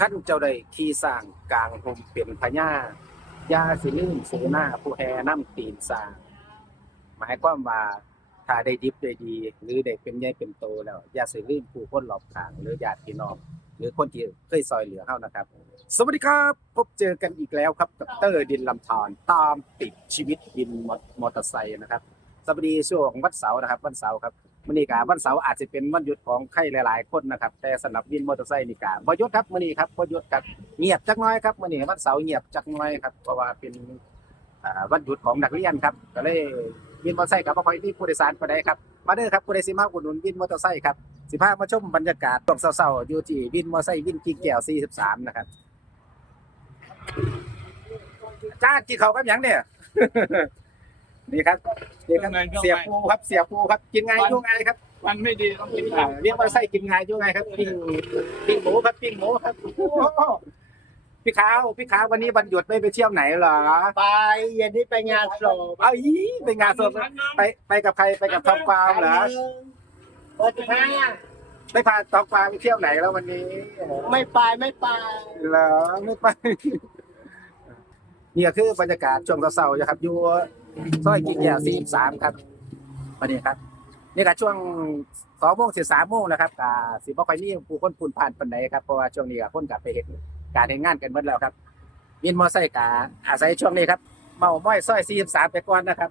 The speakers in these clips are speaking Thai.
ขั้นเจ้าใดขี่สร้างกลางห่มเป็นพญายาสิลืมเสนาผู้แห่น้ำตีนสร้าง หมายความว่าถ้าได้ดิบได้ดี หรือได้เป็นใหญ่เป็นโตแล้วยาสิลืมผู้คนรอบขางหรือญาติพี่น้องหรือคนที่เคยซอยเหลือเฮานะครับ สวัสดีครับ พบเจอกันอีกแล้วครับกับเตอร์ดินลำธารตามติดชีวิตวินมอเตอร์ไซค์นะครับสวัสดีช่วงวันเสาร์นะครับวันเสาร์ครับ มื้อนี้กาวันเสาร์อาจจะเป็นวันหยุดของใครหลาย ๆ คนนะครับ แต่สำหรับวินมอเตอร์ไซค์นี่กาบ่หยุดครับมื้อนี้ครับบ่หยุดครับเงียบจักหน้อยครับมื้อนี้วันเสาร์เงียบจักหน้อยครับเพราะว่าเป็นอ่าวันหยุดของนักเรียนครับก็เลยวินมอเตอร์ไซค์กับบ่ค่อยมีผู้โดยสารปานใดครับมาเด้อครับผู้ใดสิมาอุดหนุนวินมอเตอร์ไซค์ครับสิพามาชมบรรยากาศช่วงเช้าๆอยู่ที่วินมอเตอร์ไซค์วินกิ่งแก้ว43นะครับจ้ากินเขาวกับหยังเนี่ย นี่ครับนี่ครับเสียปูครับเสียปูครับกินไงายยุ่งไงายครับมันไม่ดีต้องกินอ่าผักเรียกว่าไส้กินไงายยุ่งไงายครับปิ้งปิ้งหมูครับปิ้งหมูครับโอ้โหพี่ขาวพี่ขาววันนี้วันหยุดไม่ไปเที่ยวไหนเหรอไปเย็นนี้ไปงานศพเอาอีไปงานศพไปไปกับใครไปกับทองกวาวเหรอเปิดห้าไปพาทองกวาวไปเที่ยวไหนแล้ววันนี้ ไม่ไปไม่ไปเหรอไม่ไปนี่ก็คือบรรยากาศช่วงเช้าๆนะครับอยู่ ซอยกิ่งแก้ว43ครับวันนี้ครับ นี่ก็ช่วงสองโมงถึงสามโมงนะครับกาสิบ่ค่อยมีผู้คนพูนผ่านปานใดครับเพราะว่าช่วงนี้ก็คนกลับไปเฮ็ดการเฮ็ดงานกันหมดแล้วครับวินมอไซค์กาอาศัยช่วงนี้ครับเมาม้อยซอย43ไปก่อนนะครับ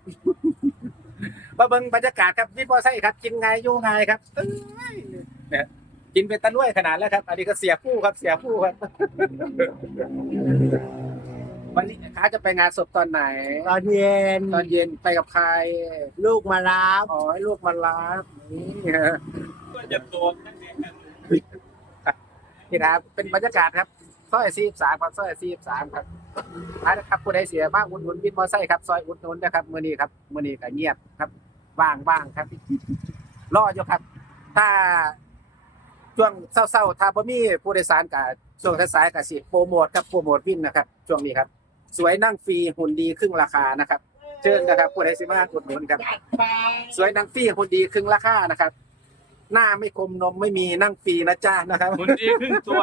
มาเบิ่งบรรยากาศครับวินมอไซค์ครับกินไงยอยู่ไงครับเอ้ยเนี่ยกินเป็นตะลุ่ยขนาดแล้วครับ อันนี้ก็เสียผู้ครับเสียผู้ครับ วันนี้ขาจะไปงานศพตอนไหน ตอนเย็นตอนเย็นไปกับใคร ลูกมารับอ๋อให้ลูกมารับนี่ฮะก็จะโดนนั่นเองนะนี่นะครับเป็นบรรยากาศครับซอยซีสามครับซอยซีสามครับมานะครับผู้ใดเสียบ้างอุดหนุนวินมอไซค์ครับซอยอุดหนุนนะครับมื้อนี้ครับมื้อนี้ก็เงียบครับว่างบ้างครับรออยู่ครับ ถ้าช่วงเศร้าๆถ้าบ่มีผู้โดยสารกับช่วงสายๆกับสิโปรโมทครับโปรโมทวินนะครับช่วงนี้ครับ สวยนั่งฟรีหุ่นดีครึ่งราคานะครับ เชิญนะครับผู้ใดสิมาอุดหนุนครับจัดไปสวยนั่งฟรีหุ่นดีครึ่งราคานะครับ หน้าไม่คมนมไม่มีนั่งฟรีนะจ้านะครับคนดีขึ้นตัว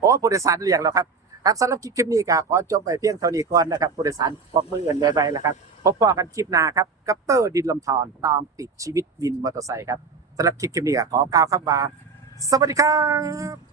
โอ้ผู้โดยสารเรียกแล้วครับครับสำหรับคลิปคลิปนี้ก็ขอจบไปเพียงเท่านี้ก่อนนะครับผู้โดยสารพบมืออื่นไปแล้วครับพบกันคลิปหน้าครับกับเตอร์ดินลำธารตามติดชีวิตวินมอเตอร์ไซค์ครับสำหรับคลิปคลิปนี้ก็ขอกล่าวคำว่าสวัสดีครับ